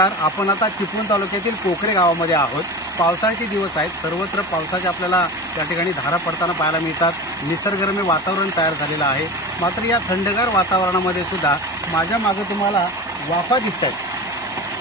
नमस्कार. आपण आता चिपळूण तालुक्यातील कोकरे गावामध्ये आहोत. पावसाळ्याचे दिवस आहेत. सर्वत्र पावसाचे आपल्याला त्या ठिकाणी धारा पडताना पाहायला मिळतात. निसर्गरम्य वातावरण तयार झालेलं आहे. मात्र या थंडगार वातावरणामध्ये सुद्धा माझ्या मागे तुम्हाला वाफा दिसत आहेत.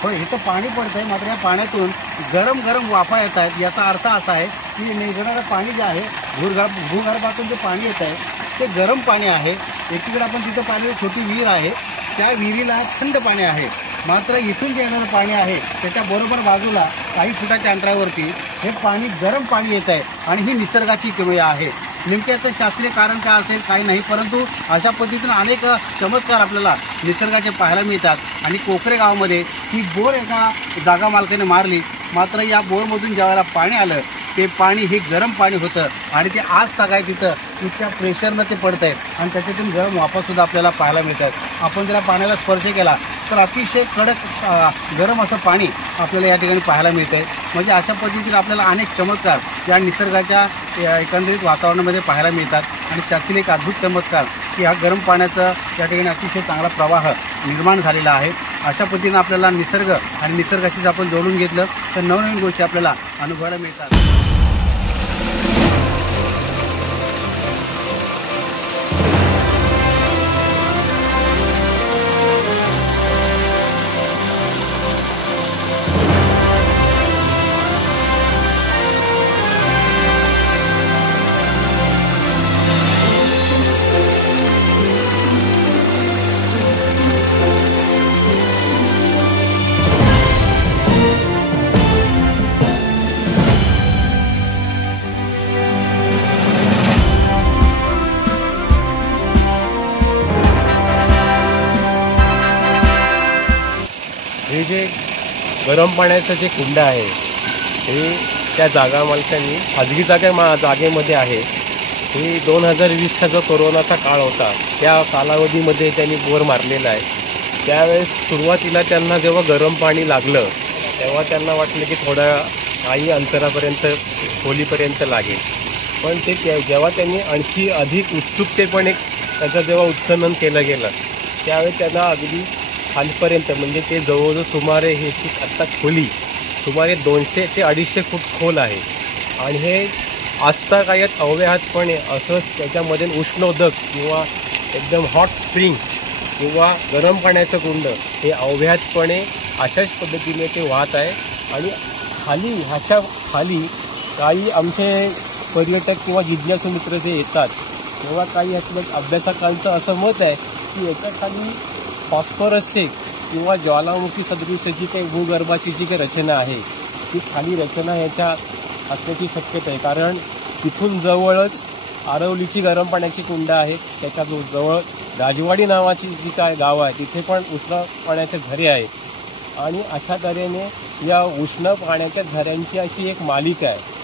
होय, इथं पाणी पडतंय, मात्र या पाण्यातून गरम गरम वाफा येत आहेत. याचा अर्थ असा आहे की निघणारं पाणी जे आहे भूगर्भातून जे पाणी येत आहे ते गरम पाणी आहे. एकीकडे आपण तिथं पाणी छोटी विहीर आहे, त्या विहिरीला थंड पाणी आहे. मात्र इथून जे येणारं पाणी आहे त्याच्या बरोबर बाजूला काही फुटाच्या अंतरावरती हे पाणी गरम पाणी येत आहे आणि ही निसर्गाची किमया आहे. नेमके याचं शास्त्रीय कारण काय असेल काही नाही, परंतु अशा पद्धतीने अनेक चमत्कार आपल्याला निसर्गाचे पाहायला मिळतात. आणि कोकरे गावामध्ये ही बोर एका जागा मालकाने मारली. मात्र या बोरमधून ज्यावेळेला पाणी आलं ते पाणी हे गरम पाणी होतं आणि ते आज तागाय तिथं इतक्या प्रेशरनं ते पडत आहे आणि त्याच्यातून गरम वाफासुद्धा आपल्याला पाहायला मिळतात. आपण जर पाण्याला स्पर्श केला तर अतिशय कडक गरम असं पाणी आपल्याला या ठिकाणी पाहायला मिळतं आहे. म्हणजे अशा पद्धतीने आपल्याला अनेक चमत्कार या निसर्गाच्या एकंदरीत वातावरणामध्ये पाहायला मिळतात. आणि त्यातील एक अद्भुत चमत्कार की हा गरम पाण्याचं या ठिकाणी अतिशय चांगला प्रवाह निर्माण झालेला आहे. अशा पद्धतीनं आपल्याला निसर्ग आणि निसर्गाशीच आपण जोडून घेतलं तर नवनवीन गोष्टी आपल्याला अनुभवायला मिळतात. हे जे गरम पाण्याचं जे कुंड आहे हे त्या जागा मालकांनी खाजगी जागेमध्ये आहे. हे 2020चा जो कोरोनाचा काळ होता त्या कालावधीमध्ये त्यांनी बोर मारलेला आहे. त्यावेळेस सुरुवातीला त्यांना जेव्हा गरम पाणी लागलं तेव्हा त्यांना वाटलं की थोड्या काही अंतरापर्यंत खोलीपर्यंत लागेल. पण ते जेव्हा त्यांनी आणखी अधिक उत्सुकतेपणे त्याचं जेव्हा उत्खनन केलं गेलं त्यावेळी त्यांना अगदी खालपर्यंत म्हणजे ते जवळजवळ सुमारे ह्याची आत्ता खोली सुमारे 200 ते 250 फूट खोल आहे. आणि हे आजतागायत अव्याहतपणे असं त्याच्यामध्ये उष्णोदक किंवा एकदम हॉट स्प्रिंग किंवा गरम पाण्याचं कुंड हे अव्याहतपणे अशाच पद्धतीने ते वाहत आहे. आणि ह्याच्या खाली काही आमचे पर्यटक किंवा जिज्ञासू मित्र जे येतात तेव्हा काही ह्याच्या अभ्यासकांचं असं मत आहे की याच्या खाली फॉस्फरसचे किंवा ज्वालामुखी सदृश्याची काही भूगर्भाची जी काही रचना आहे ती खाली रचना याच्या असण्याची शक्यता आहे. कारण तिथून जवळच आरवलीची गरम पाण्याची कुंड आहे, त्याच्या जवळ राजवाडी नावाची जी काय गाव आहे तिथे पण उष्ण पाण्याचे झरे आहे. आणि अशा तऱ्हेने या उष्ण पाण्याच्या झऱ्यांची अशी एक मालिका आहे.